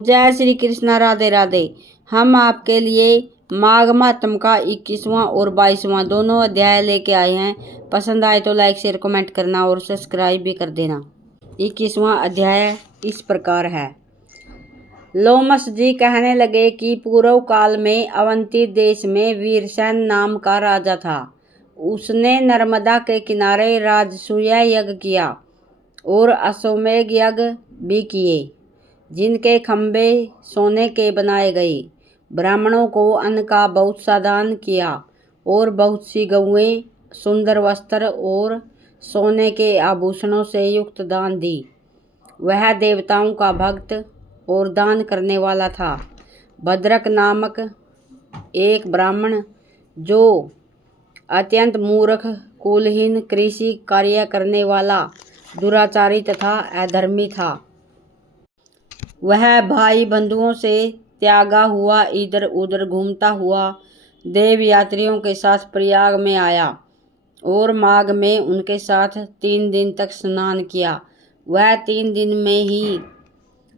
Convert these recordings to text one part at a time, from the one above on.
जय श्री कृष्णा, राधे राधे। हम आपके लिए माघ मातम का 21वां और 22वां दोनों अध्याय लेके आए हैं। पसंद आए तो लाइक शेयर कमेंट करना और सब्सक्राइब भी कर देना। 21वां अध्याय इस प्रकार है। लोमस जी कहने लगे कि पूर्व काल में अवंती देश में वीरसेन नाम का राजा था। उसने नर्मदा के किनारे राजसूय यज्ञ किया और अश्वमेध यज्ञ भी किए, जिनके खंभे सोने के बनाए गए। ब्राह्मणों को अन्न का बहुत सा दान किया और बहुत सी गौएं, सुंदर वस्त्र और सोने के आभूषणों से युक्त दान दी। वह देवताओं का भक्त और दान करने वाला था। भद्रक नामक एक ब्राह्मण, जो अत्यंत मूर्ख, कुलहीन, कृषि कार्य करने वाला, दुराचारी तथा अधर्मी था। वह भाई बंधुओं से त्यागा हुआ इधर उधर घूमता हुआ देव यात्रियों के साथ प्रयाग में आया और माघ में उनके साथ 3 दिन तक स्नान किया। वह 3 दिन में ही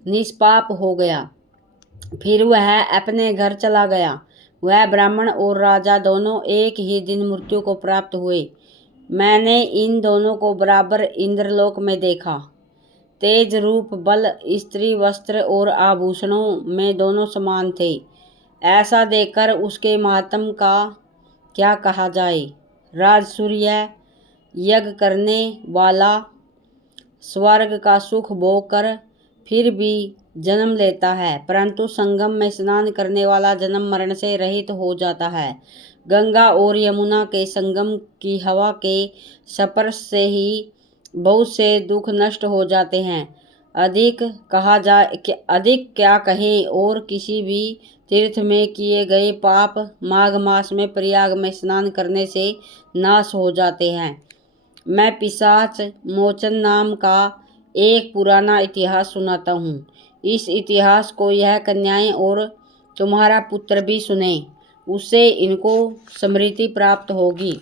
निष्पाप हो गया। फिर वह अपने घर चला गया। वह ब्राह्मण और राजा दोनों एक ही दिन मृत्यु को प्राप्त हुए। मैंने इन दोनों को बराबर इंद्रलोक में देखा। तेज, रूप, बल, स्त्री, वस्त्र और आभूषणों में दोनों समान थे। ऐसा देखकर उसके मातम का क्या कहा जाए। राजसूय यज्ञ करने वाला स्वर्ग का सुख भोग कर फिर भी जन्म लेता है, परंतु संगम में स्नान करने वाला जन्म मरण से रहित हो जाता है। गंगा और यमुना के संगम की हवा के स्पर्श से ही बहुत से दुख नष्ट हो जाते हैं। अधिक क्या कहें, और किसी भी तीर्थ में किए गए पाप माघ मास में प्रयाग में स्नान करने से नाश हो जाते हैं। मैं पिशाच मोचन नाम का एक पुराना इतिहास सुनाता हूँ। इस इतिहास को यह कन्याएं और तुम्हारा पुत्र भी सुने, उससे इनको समृद्धि प्राप्त होगी।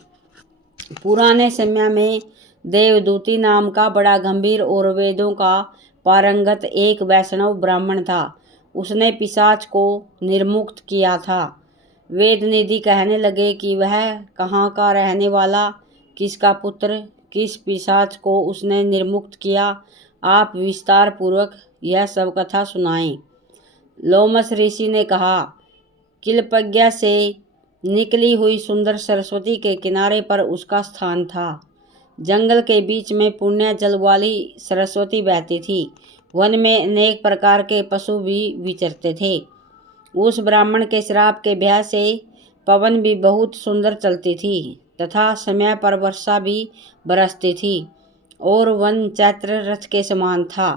पुराने समय में देवदूती नाम का बड़ा गंभीर और वेदों का पारंगत एक वैष्णव ब्राह्मण था। उसने पिशाच को निर्मुक्त किया था। वेदनिधि कहने लगे कि वह कहाँ का रहने वाला, किसका पुत्र, किस पिशाच को उसने निर्मुक्त किया, आप विस्तार पूर्वक यह सब कथा सुनाएं। लोमस ऋषि ने कहा, किलपज्ञा से निकली हुई सुंदर सरस्वती के किनारे पर उसका स्थान था। जंगल के बीच में पुण्य जल वाली सरस्वती बहती थी। वन में अनेक प्रकार के पशु भी विचरते थे। उस ब्राह्मण के श्राप के भय से पवन भी बहुत सुंदर चलती थी तथा समय पर वर्षा भी बरसती थी और वन चैत्र रथ के समान था।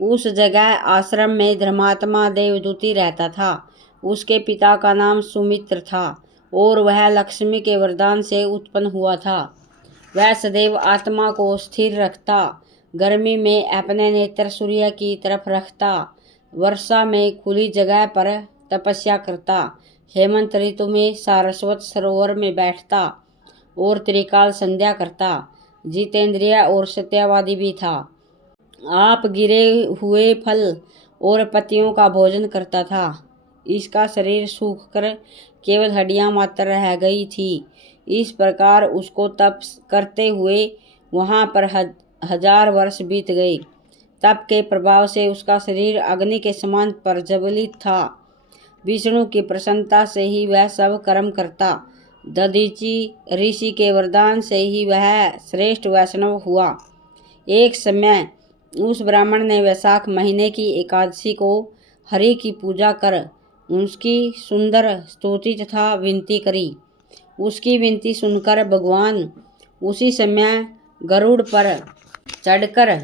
उस जगह आश्रम में धर्मात्मा देवदूती रहता था। उसके पिता का नाम सुमित्र था और वह लक्ष्मी के वरदान से उत्पन्न हुआ था। वह सदैव आत्मा को स्थिर रखता, गर्मी में अपने नेत्र सूर्य की तरफ रखता, वर्षा में खुली जगह पर तपस्या करता, हेमंत ऋतु में सारस्वत सरोवर में बैठता और त्रिकाल संध्या करता। जितेंद्रिय और सत्यवादी भी था। आप गिरे हुए फल और पत्तियों का भोजन करता था। इसका शरीर सूखकर केवल हड्डियां मात्र रह गई थी। इस प्रकार उसको तप करते हुए वहां पर 1000 वर्ष बीत गए। तप के प्रभाव से उसका शरीर अग्नि के समान प्रज्वलित था। विष्णु की प्रसन्नता से ही वह सब कर्म करता। दधीची ऋषि के वरदान से ही वह श्रेष्ठ वैष्णव हुआ। एक समय उस ब्राह्मण ने वैशाख महीने की एकादशी को हरि की पूजा कर उसकी सुंदर स्तुति तथा विनती करी। उसकी विनती सुनकर भगवान उसी समय गरुड़ पर चढ़कर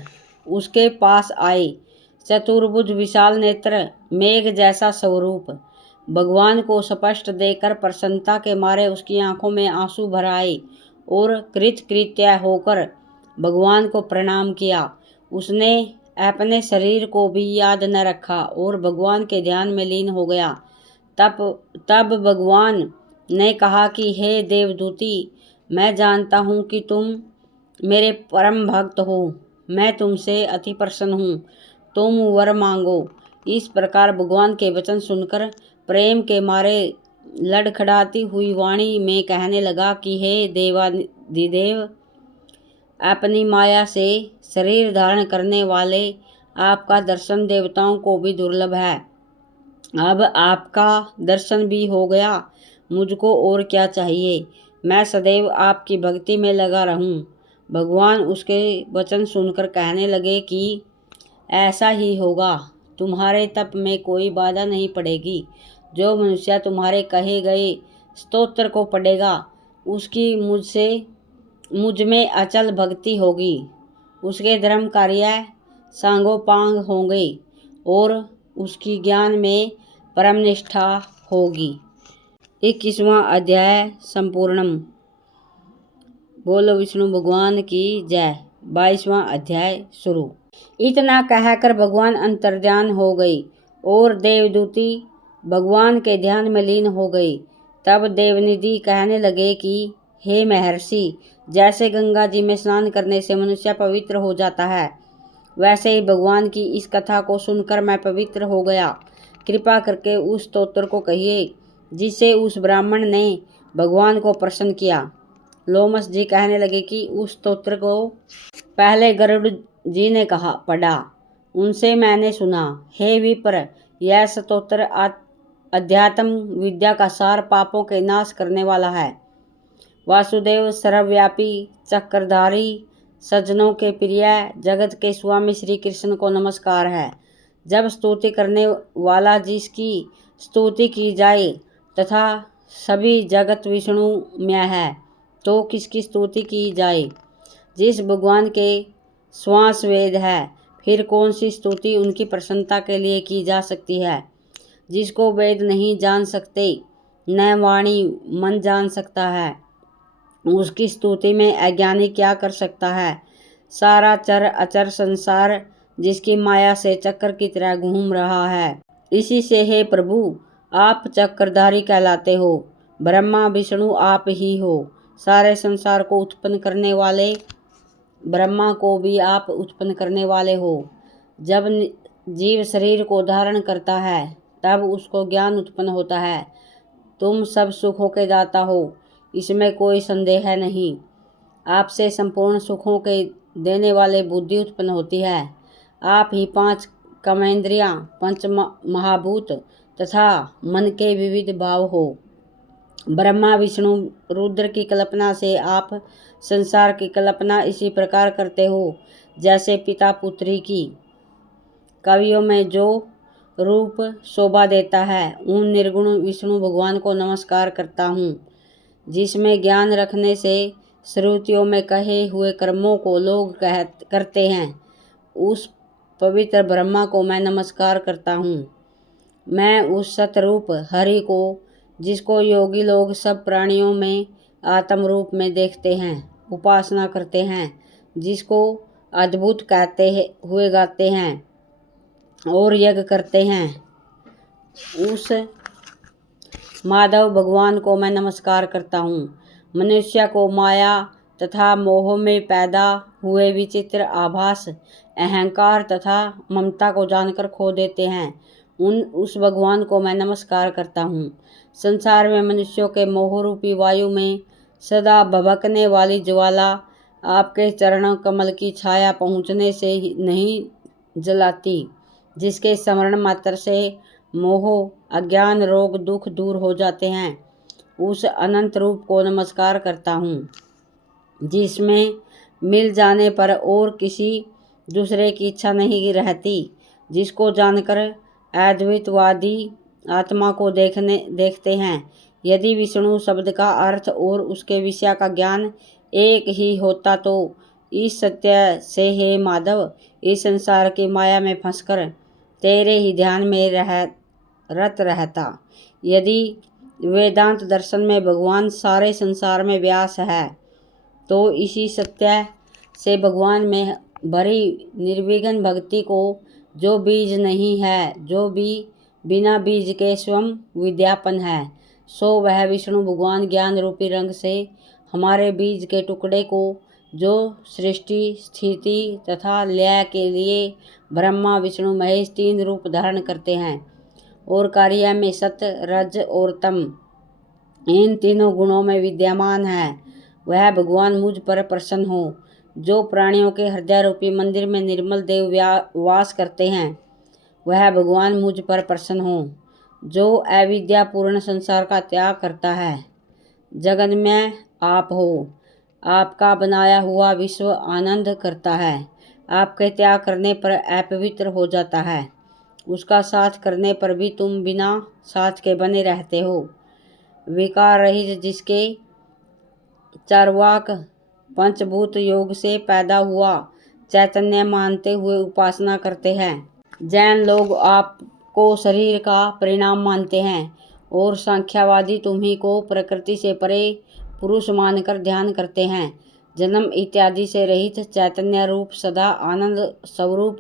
उसके पास आए। चतुर्भुज, विशाल नेत्र, मेघ जैसा स्वरूप, भगवान को स्पष्ट देखकर प्रसन्नता के मारे उसकी आंखों में आंसू भर आए और कृतकृत्य होकर भगवान को प्रणाम किया। उसने अपने शरीर को भी याद न रखा और भगवान के ध्यान में लीन हो गया। तब भगवान ने कहा कि हे देवदूती, मैं जानता हूँ कि तुम मेरे परम भक्त हो। मैं तुमसे अति प्रसन्न हूँ। तुम वर मांगो। इस प्रकार भगवान के वचन सुनकर प्रेम के मारे लड़खड़ाती हुई वाणी में कहने लगा कि हे देवाधिदेव, अपनी माया से शरीर धारण करने वाले आपका दर्शन देवताओं को भी दुर्लभ है। अब आपका दर्शन भी हो गया, मुझको और क्या चाहिए। मैं सदैव आपकी भक्ति में लगा रहूं। भगवान उसके वचन सुनकर कहने लगे कि ऐसा ही होगा, तुम्हारे तप में कोई बाधा नहीं पड़ेगी। जो मनुष्य तुम्हारे कहे गए स्तोत्र को पढ़ेगा, उसकी मुझ में अचल भक्ति होगी। उसके धर्म कार्य सांगोपांग होंगे और उसकी ज्ञान में परम निष्ठा होगी। 21वां अध्याय संपूर्णम। बोलो विष्णु भगवान की जय। 22वां अध्याय शुरू। इतना कहकर भगवान अंतर्ध्यान हो गई और देवदूती भगवान के ध्यान में लीन हो गई। तब देवनिधि कहने लगे कि हे महर्षि, जैसे गंगा जी में स्नान करने से मनुष्य पवित्र हो जाता है, वैसे ही भगवान की इस कथा को सुनकर मैं पवित्र हो गया। कृपा करके उस स्तोत्र को कहिए जिससे उस ब्राह्मण ने भगवान को प्रसन्न किया। लोमस जी कहने लगे कि उस स्तोत्र को पहले गरुड़ जी ने पढ़ा, उनसे मैंने सुना। हे विप्र, यह स्तोत्र अध्यात्म विद्या का सार, पापों के नाश करने वाला है। वासुदेव सर्वव्यापी, चक्रधारी, सज्जनों के प्रिय, जगत के स्वामी श्री कृष्ण को नमस्कार है। जब स्तुति करने वाला जिसकी स्तुति की जाए तथा सभी जगत विष्णु में है, तो किसकी स्तुति की जाए। जिस भगवान के श्वास वेद है, फिर कौन सी स्तुति उनकी प्रसन्नता के लिए की जा सकती है। जिसको वेद नहीं जान सकते, न वाणी मन जान सकता है, उसकी स्तुति में अज्ञानी क्या कर सकता है। सारा चर अचर संसार जिसकी माया से चक्र की तरह घूम रहा है, इसी से हे प्रभु आप चक्रधारी कहलाते हो। ब्रह्मा विष्णु आप ही हो। सारे संसार को उत्पन्न करने वाले ब्रह्मा को भी आप उत्पन्न करने वाले हो। जब जीव शरीर को धारण करता है, तब उसको ज्ञान उत्पन्न होता है। तुम सब सुखों के दाता हो, इसमें कोई संदेह नहीं। आपसे संपूर्ण सुखों के देने वाले बुद्धि उत्पन्न होती है। आप ही 5 कर्मेंद्रियां, 5 महाभूत तथा मन के विविध भाव हो। ब्रह्मा विष्णु रुद्र की कल्पना से आप संसार की कल्पना इसी प्रकार करते हो जैसे पिता पुत्री की। कवियों में जो रूप शोभा देता है, उन निर्गुण विष्णु भगवान को नमस्कार करता हूँ। जिसमें ज्ञान रखने से श्रुतियों में कहे हुए कर्मों को लोग करते हैं, उस पवित्र ब्रह्मा को मैं नमस्कार करता हूँ। मैं उस सतरूप हरि को, जिसको योगी लोग सब प्राणियों में आत्म रूप में देखते हैं, उपासना करते हैं, जिसको अद्भुत कहते हुए गाते हैं और यज्ञ करते हैं, उस माधव भगवान को मैं नमस्कार करता हूँ। मनुष्य को माया तथा मोह में पैदा हुए विचित्र आभास, अहंकार तथा ममता को जानकर खो देते हैं, उस भगवान को मैं नमस्कार करता हूँ। संसार में मनुष्यों के मोह रूपी वायु में सदा भभकने वाली ज्वाला आपके चरणों कमल की छाया पहुँचने से नहीं जलाती, जिसके स्मरण मात्र से मोह, अज्ञान, रोग, दुख दूर हो जाते हैं, उस अनंत रूप को नमस्कार करता हूँ। जिसमें मिल जाने पर और किसी दूसरे की इच्छा नहीं रहती, जिसको जानकर अद्वैतवादी आत्मा को देखते हैं। यदि विष्णु शब्द का अर्थ और उसके विषय का ज्ञान एक ही होता, तो इस सत्य से हे माधव, इस संसार की माया में फंसकर तेरे ही ध्यान में रत रहता। यदि वेदांत दर्शन में भगवान सारे संसार में व्यास है, तो इसी सत्य से भगवान में भरी निर्विघ्न भक्ति को, जो बीज नहीं है, जो भी बिना बीज के स्वयं विद्यापन है, सो वह विष्णु भगवान ज्ञान रूपी रंग से हमारे बीज के टुकड़े को जो सृष्टि स्थिति तथा लय के लिए ब्रह्मा विष्णु महेश 3 रूप धारण करते हैं और कार्य में सत्य रज और तम इन तीनों गुणों में विद्यमान है, वह भगवान मुझ पर प्रसन्न हो। जो प्राणियों के हृदय रूपी मंदिर में निर्मल देव वास करते हैं, वह भगवान मुझ पर प्रसन्न हो। जो अविद्यापूर्ण संसार का त्याग करता है, जगत में आप हो, आपका बनाया हुआ विश्व आनंद करता है, आपके त्याग करने पर अपवित्र हो जाता है, उसका साथ करने पर भी तुम बिना साथ के बने रहते हो। विकार रहित जिसके चार्वाक पंचभूत योग से पैदा हुआ चैतन्य मानते हुए उपासना करते हैं। जैन लोग आपको शरीर का परिणाम मानते हैं और सांख्यवादी तुम्ही को प्रकृति से परे पुरुष मानकर ध्यान करते हैं। जन्म इत्यादि से रहित चैतन्य रूप सदा आनंद स्वरूप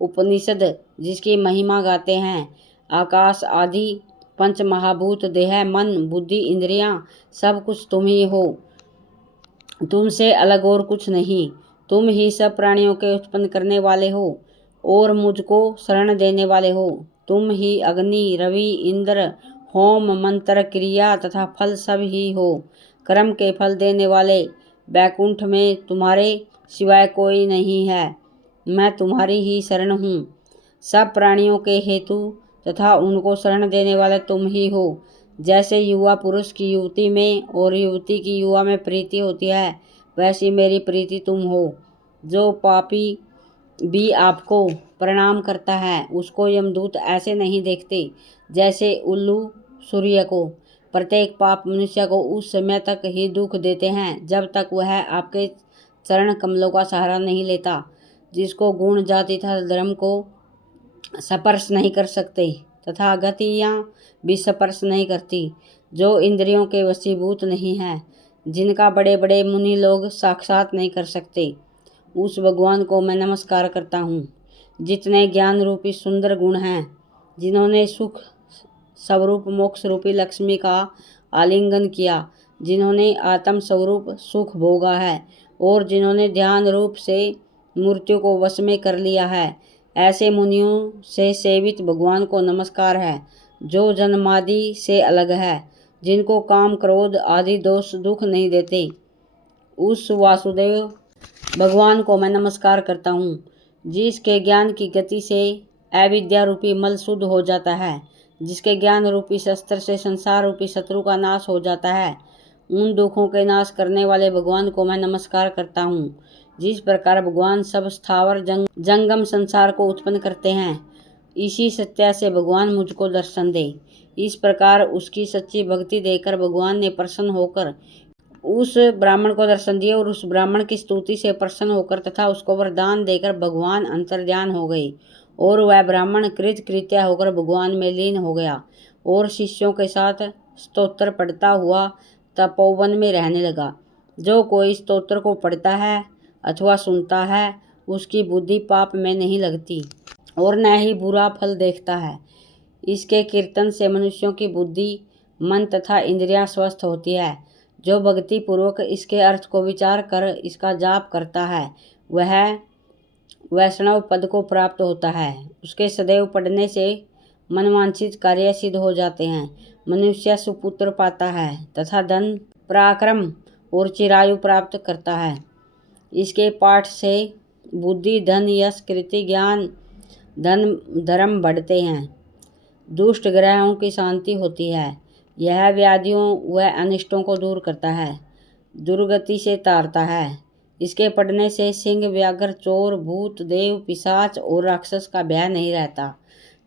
उपनिषद जिसकी महिमा गाते हैं। आकाश आदि पंच महाभूत देह मन बुद्धि इंद्रियां सब कुछ तुम ही हो, तुमसे अलग और कुछ नहीं। तुम ही सब प्राणियों के उत्पन्न करने वाले हो और मुझको शरण देने वाले हो। तुम ही अग्नि रवि इंद्र होम मंत्र क्रिया तथा फल सब ही हो। कर्म के फल देने वाले बैकुंठ में तुम्हारे सिवाय कोई नहीं है। मैं तुम्हारी ही शरण हूँ। सब प्राणियों के हेतु तथा उनको शरण देने वाले तुम ही हो। जैसे युवा पुरुष की युवती में और युवती की युवा में प्रीति होती है, वैसी मेरी प्रीति तुम हो। जो पापी भी आपको प्रणाम करता है, उसको यमदूत ऐसे नहीं देखते जैसे उल्लू सूर्य को। प्रत्येक पाप मनुष्य को उस समय तक ही दुख देते हैं जब तक वह आपके चरण कमलों का सहारा नहीं लेता। जिसको गुण जाति तथा धर्म को स्पर्श नहीं कर सकते तथा गतियाँ भी स्पर्श नहीं करती, जो इंद्रियों के वशीभूत नहीं है, जिनका बड़े बड़े मुनि लोग साक्षात नहीं कर सकते, उस भगवान को मैं नमस्कार करता हूँ। जितने ज्ञान रूपी सुंदर गुण हैं, जिन्होंने सुख स्वरूप मोक्ष रूपी लक्ष्मी का आलिंगन किया, जिन्होंने आत्म स्वरूप सुख भोगा है और जिन्होंने ध्यान रूप से मृत्यु को वश में कर लिया है, ऐसे मुनियों से सेवित भगवान को नमस्कार है। जो जन्मादि से अलग है, जिनको काम क्रोध आदि दोष दुख नहीं देते, उस वासुदेव भगवान को मैं नमस्कार करता हूँ। जिसके ज्ञान की गति से अविद्या रूपी मल शुद्ध हो जाता है, जिसके ज्ञान रूपी शस्त्र से संसार रूपी शत्रु का नाश हो जाता है, उन दुखों के नाश करने वाले भगवान को मैं नमस्कार करता हूँ। जिस प्रकार भगवान सब स्थावर जंगम संसार को उत्पन्न करते हैं, इसी सत्य से भगवान मुझको दर्शन दे। इस प्रकार उसकी सच्ची भक्ति देकर भगवान ने प्रसन्न होकर उस ब्राह्मण को दर्शन दिए और उस ब्राह्मण की स्तुति से प्रसन्न होकर तथा उसको वरदान देकर भगवान अंतर्ध्यान हो गए और वह ब्राह्मण कृतकृत्य होकर भगवान में लीन हो गया और शिष्यों के साथ स्तोत्र पढ़ता हुआ तपोवन में रहने लगा। जो कोई स्तोत्र को पढ़ता है अथवा सुनता है, उसकी बुद्धि पाप में नहीं लगती और न ही बुरा फल देखता है। इसके कीर्तन से मनुष्यों की बुद्धि मन तथा इंद्रियां स्वस्थ होती है। जो भक्ति पूर्वक इसके अर्थ को विचार कर इसका जाप करता है, वह वैष्णव पद को प्राप्त होता है। उसके सदैव पढ़ने से मनवांछित कार्य सिद्ध हो जाते हैं। मनुष्य सुपुत्र पाता है तथा धन पराक्रम और चिरायु प्राप्त करता है। इसके पाठ से बुद्धि धन यश कीर्ति ज्ञान धर्म बढ़ते हैं। दुष्ट ग्रहों की शांति होती है। यह व्याधियों व अनिष्टों को दूर करता है, दुर्गति से तारता है। इसके पढ़ने से सिंह व्याघ्र चोर भूत देव पिशाच और राक्षस का भय नहीं रहता।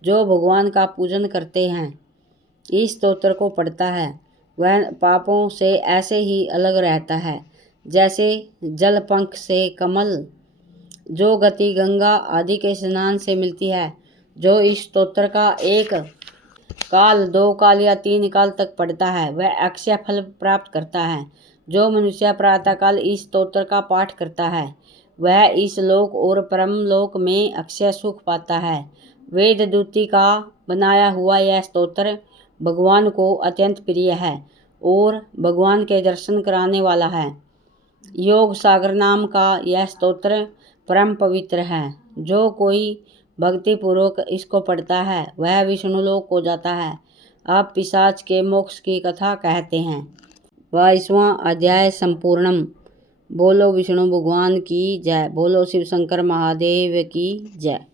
जो भगवान का पूजन करते हैं, इस स्तोत्र को पढ़ता है, वह पापों से ऐसे ही अलग रहता है जैसे जल पंख से कमल। जो गति गंगा आदि के स्नान से मिलती है, जो इस स्तोत्र का एक काल 2 काल या 3 काल तक पढ़ता है, वह अक्षय फल प्राप्त करता है। जो मनुष्य प्रातःकाल इस स्तोत्र का पाठ करता है, वह इस लोक और परम लोक में अक्षय सुख पाता है। वेद दूती का बनाया हुआ यह स्तोत्र भगवान को अत्यंत प्रिय है और भगवान के दर्शन कराने वाला है। योग सागर नाम का यह स्तोत्र परम पवित्र है। जो कोई भक्तिपूर्वक इसको पढ़ता है वह विष्णुलोक को जाता है। आप पिशाच के मोक्ष की कथा कहते हैं। 22वां अध्याय संपूर्णम। बोलो विष्णु भगवान की जय। बोलो शिव शंकर महादेव की जय।